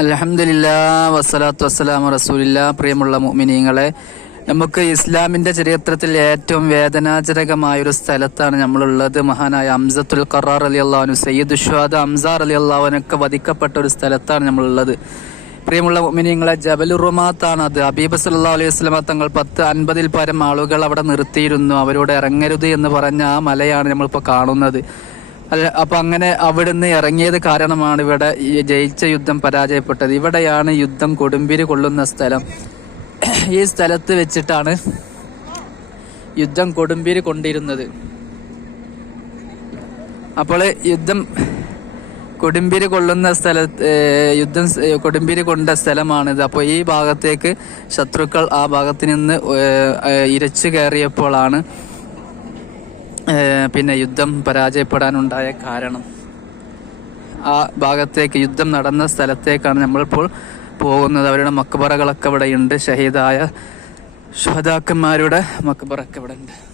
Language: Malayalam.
അലഹമില്ല വസ്സലാത്തു വസ്സലാം റസൂലില്ല. പ്രിയമുള്ള മുഅ്മിനീങ്ങളെ നമുക്ക് ഇസ്ലാമിന്റെ ചരിത്രത്തിൽ ഏറ്റവും വേദനാജനകമായൊരു സ്ഥലത്താണ് നമ്മളുള്ളത്. മഹാനായ അംസത്തുൽ ഖറാർ അലി അള്ളാഹുനു സയ്യിദ് ഉഷാദ് അംസാർ അലി അള്ളാഹുനൊക്കെ വധിക്കപ്പെട്ട ഒരു സ്ഥലത്താണ് നമ്മളുള്ളത്. പ്രിയമുള്ള മുഅ്മിനീങ്ങളെ ജബലുറുമാത്താണ് അത്. അബീബ് സല്ലല്ലാഹു അലൈഹി വസല്ലമ തങ്ങൾ പത്ത് അൻപതിൽ പരം ആളുകൾ അവിടെ നിർത്തിയിരുന്നു. അവരോട് ഇറങ്ങരുത് എന്ന് പറഞ്ഞ ആ മലയാണ് നമ്മളിപ്പോൾ കാണുന്നത്. അല്ല അപ്പൊ അങ്ങനെ അവിടുന്ന് ഇറങ്ങിയത് കാരണമാണ് ഇവിടെ ജയിച്ച യുദ്ധം പരാജയപ്പെട്ടത്. ഇവിടെയാണ് യുദ്ധം കൊടുമ്പിരി കൊള്ളുന്ന സ്ഥലം. ഈ സ്ഥലത്ത് വെച്ചിട്ടാണ് യുദ്ധം കൊടുമ്പിരി കൊണ്ടിരുന്നത്. അപ്പോൾ യുദ്ധം കൊടുമ്പിരി കൊള്ളുന്ന സ്ഥല യുദ്ധം കൊടുമ്പിരി കൊണ്ട സ്ഥലമാണിത്. അപ്പോൾ ഈ ഭാഗത്തേക്ക് ശത്രുക്കൾ ആ ഭാഗത്ത് നിന്ന് ഇരച്ചു കയറിയപ്പോഴാണ് പിന്നെ യുദ്ധം പരാജയപ്പെടാനുണ്ടായ കാരണം. ആ ഭാഗത്തേക്ക് യുദ്ധം നടന്ന സ്ഥലത്തേക്കാണ് നമ്മളിപ്പോൾ പോകുന്നത്. അവരുടെ മക്ബറകളൊക്കെ ഇവിടെയുണ്ട്. ഷഹീദായ ശുഹദാക്കന്മാരുടെ മക്ബറൊക്കെ ഇവിടെ ഉണ്ട്